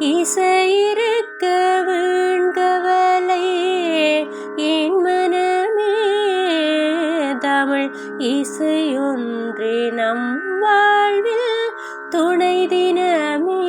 இசையிருக்க வீண்கவலை என் மனமே தமிழ் இசையொன்றே நம் வாழ்வில் துணை தினமே.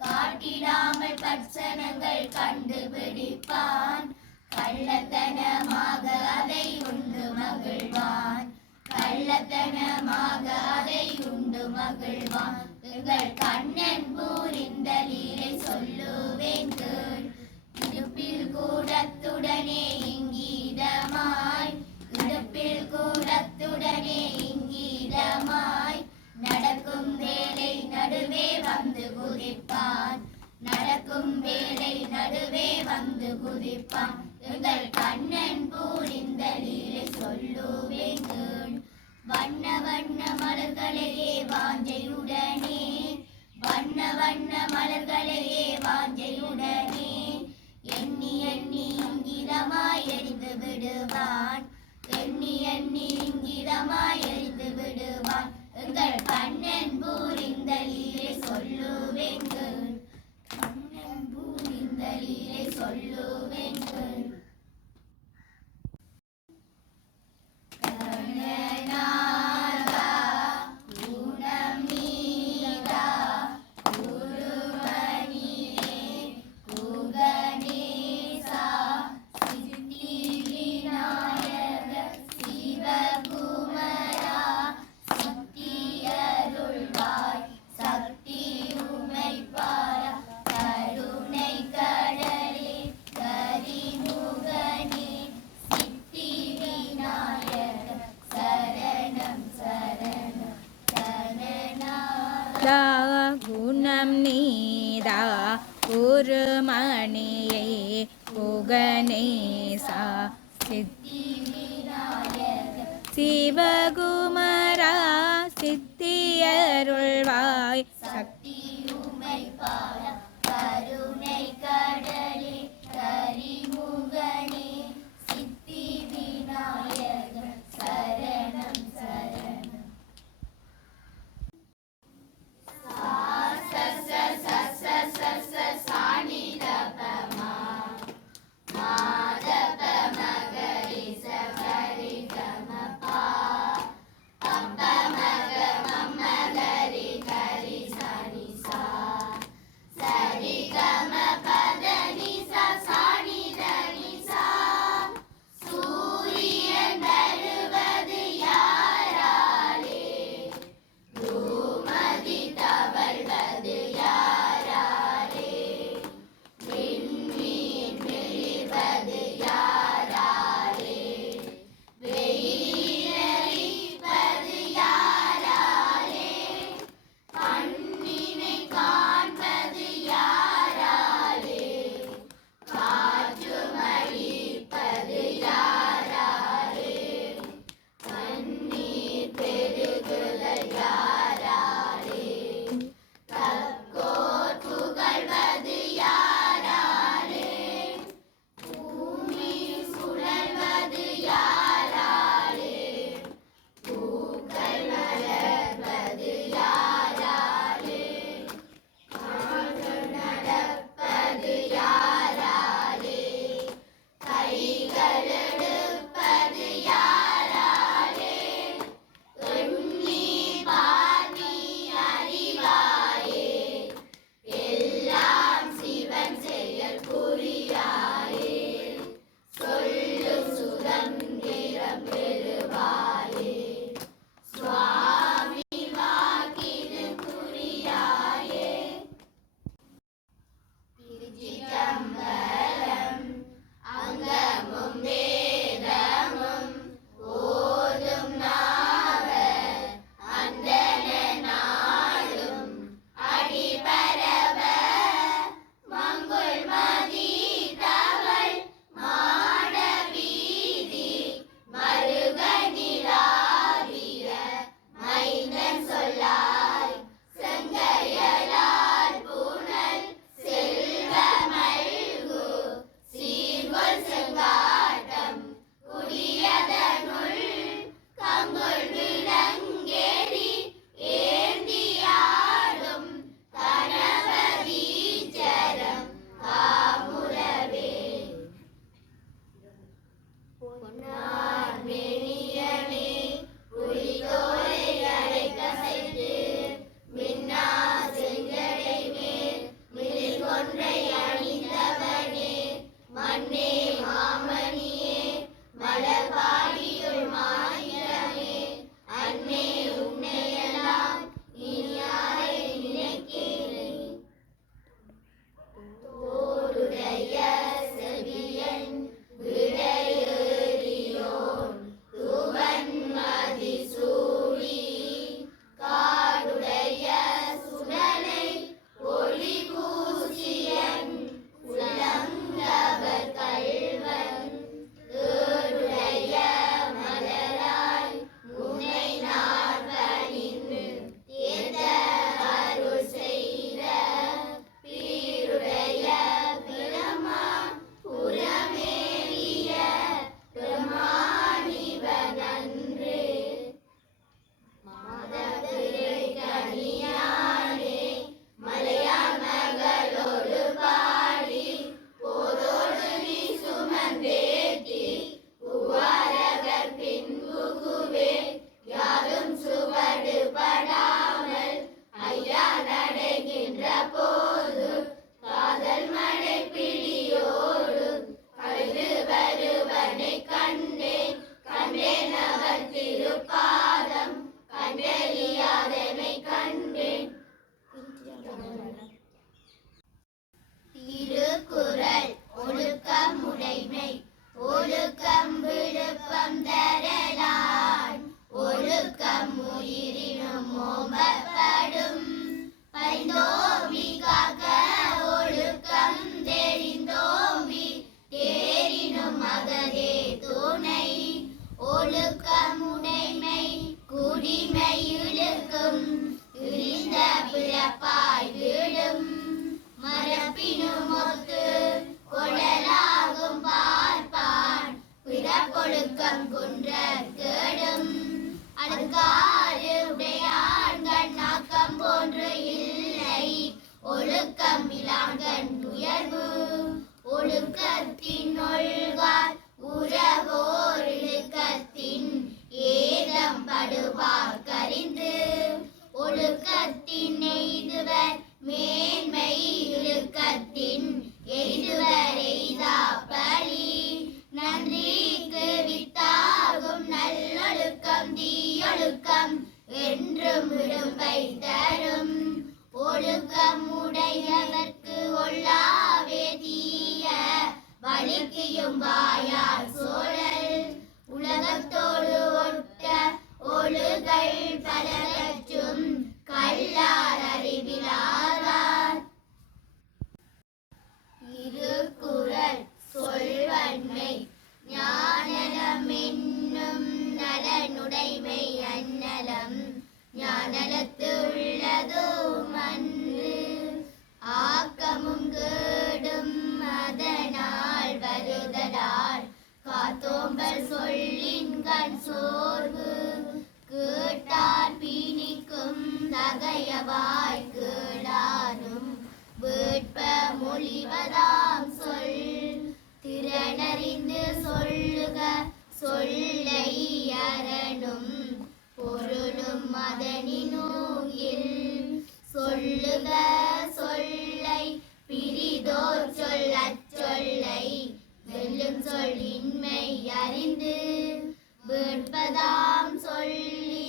காட்டிடாமல் பட்சணங்கள் கண்டுபிடிப்பான், கள்ளத்தனமாக அதை உண்டு மகிழ்வான், கள்ளத்தனமாக அதை உண்டு மகிழ்வான். எங்கள் கண்ணன் பூரிந்த லீலை சொல்லுவேன் கேள், இடுப்பில் கூடத்துடனே இங்கீதமாய், இடுப்பில் கூடத்துடனே இங்கீதமாய், நடக்கும் வேலை நடுவே வந்து குதிப்பான், நடக்கும் வேலை நடுவே வந்து குதிப்பான். எங்கள் கண்ணன் பூரிந்த லீலை சொல்லுவேன் கேள். வண்ண வண்ண மலர்களையே வாஞ்சையுடனே, வண்ண வண்ண மலர்களையே வாஞ்சையுடனே, எண்ணி எண்ணி இங்கிதமாய் எரிந்து விடுவான், எண்ணி எண்ணி இங்கிதமாய் எரிந்து விடுவான். எங்கள் கண்ணன் பூரிந்த லீலை சொல்லுவேன் கேள், கண்ணன் பூரிந்த லீலை சொல்லுவேன் கேள். குணம் நீதா ஒரு மணியை புகனேசா சிவகுமரா சித்தியருள்வாய் சக்தி உமை பார கருணை கடலே கரிமுகனே சித்தி விநாயக சரணம் சரணம். வாயால் சோழல் உலகத்தோடு ஒட்ட ஒழுகல் பலவற்றும் கல்லார் அறிவிலாதார் திருக்குறள் சொல்வன்மை ஞானலம் என்னும் நலனுடைமை அந்நலம் ஞானலத்து உள்ளதும் அன்று ஆக்கமும் கேடும் அதனால் வருதலால் காத்தோம்பல் சொல்லின் கண் சோர்வு கேட்டார் பீனிக்கும் தகையவாய் கேளாரும் வேட்ப மொழிவதாம் சொல் திறனறிந்து சொல்லுக சொல்லை அரணும் பொருளும் அதனினூயில் சொல்லுக சொல்லை பிரிதோர் சொல் அச்சொல்லை வெல்லும் சொல் இன்மை அறிந்து வேட்பதாம் சொல்லி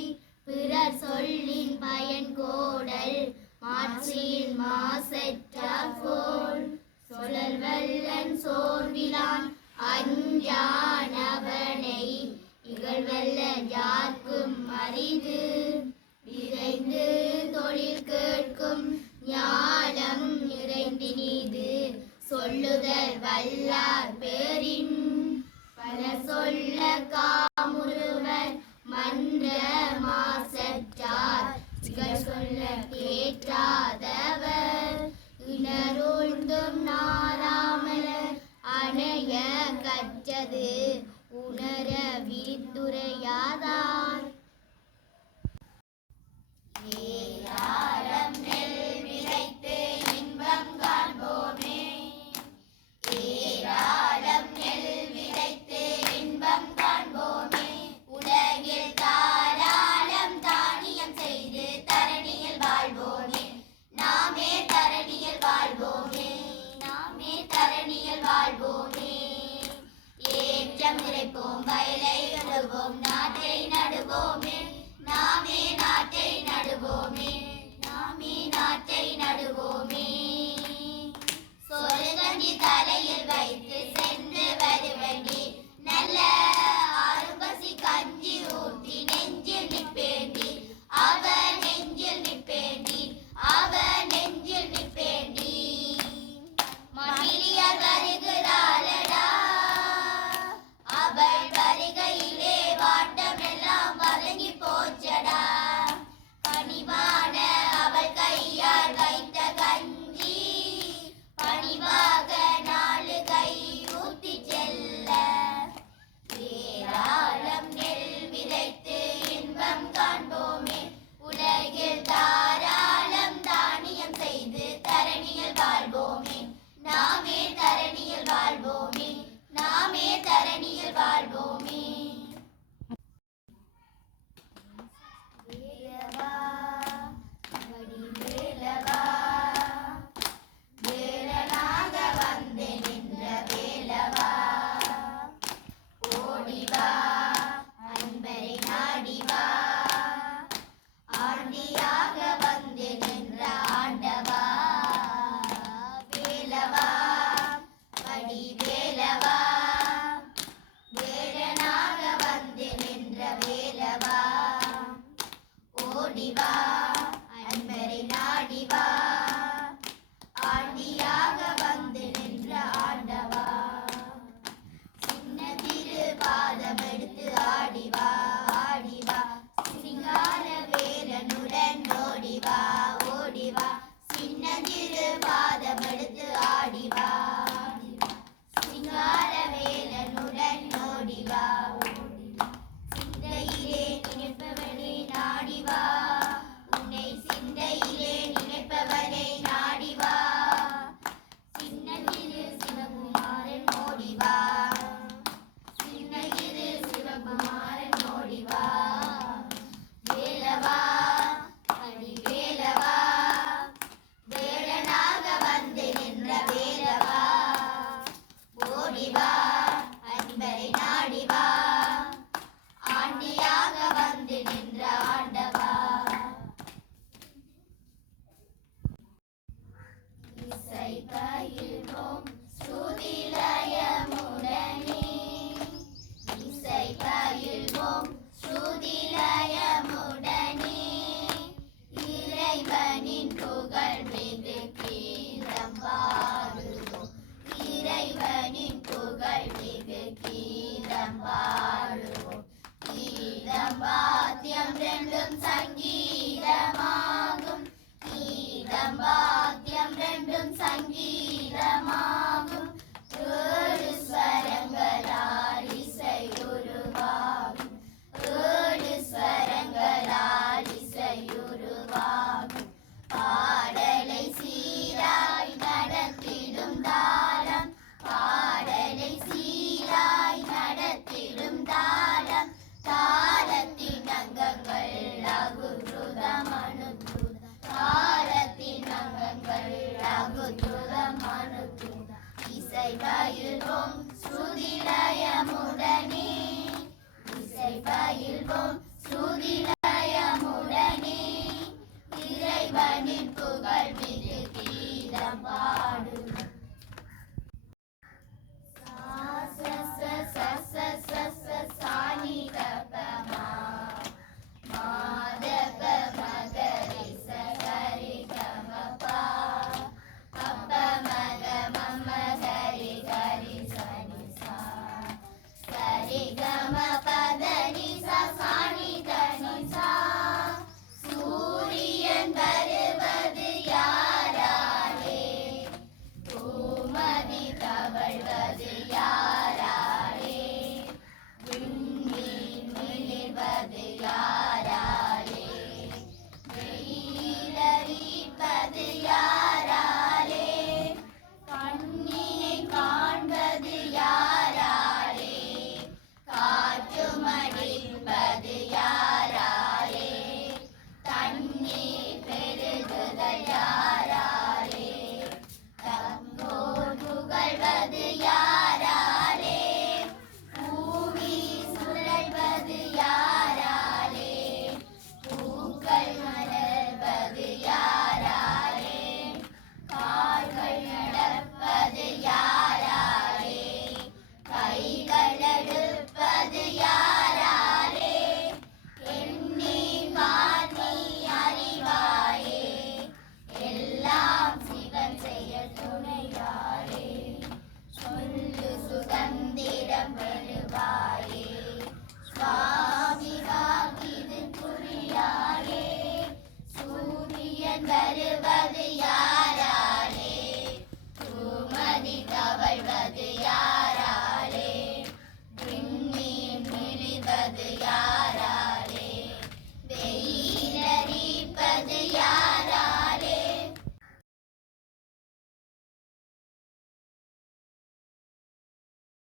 பிறர் சொல்லின் பயன் கோடல் மாற்றில் மாசற்றார் போல் சொல்லல் வல்லன் சோர்விலான் அஞ்சான் அவனை இகழ்வல்ல யார்க்கும் அரிது விரைந்து தொழில் கேட்கும் ஞானம் நிறைந்தினிது சொல்லுதல் வல்லார் பேரின் பல சொல்ல காமுறுவர் மன்ற மாசற்றார் இகழ் சொல்ல கேட்டாதவர் இனருள்தும் நாராமலர் அணைய கற்றது உணர விரித்துரையாதார் ஏராளம் நெல் விளைத்து இன்பம் காண்போமே ஏராளம் நெல் விளைத்து இன்பம் காண்போமே உலகில் தாராளம் தானியம் செய்து தரணியில் வாழ்வோமே நாமே தரணியில் வாழ்வோமே நாமே தரணியில் வாழ்வோமே ஏற்றம் இறைப்போம் வயலை உழுவோம் இசை பயில்வோம் ஸ்ருதிலயமுடனே இசை பயில்வோம் ஸ்ருதிலயமுடனே இறைவனின் புகழ் மிகு கீதம் பாடுவோம். சாணி கபமா மாதப மகரி சகரி கமபா அப்ப மக மம கரி கரி சனி சா சரி கம பதனி சாணி தனி சா சூரியன் வருவது யாராலே பூமதி தவழ்வது யாராலே விண்மீன் மிளிர்வது யாராலே வெயிலரிப்பது யாராலே கண்ணினை காண்பது யாராலே காற்றுமடிப்பது யாராலே தண்ணீர் பெருகுதல் யாராலே தங்கோர் புகழ்வது யாராலே பூமி சுழல்வது யாராலே பூக்கள் மலர்வது யாராலே கால்கள் நடப்பது யாராலே கைகள் எடுப்பது யாராலே எண்ணி மாற்றி அறிவாயே எல்லாம் சிவன் செயல் துணையாயே சொல்லு சுதந்திரம் பெறுவாயே சுவாமி வாக்கிது புரியாயே சூரியன் வருவது யாராலே பூமதி தவழ்வது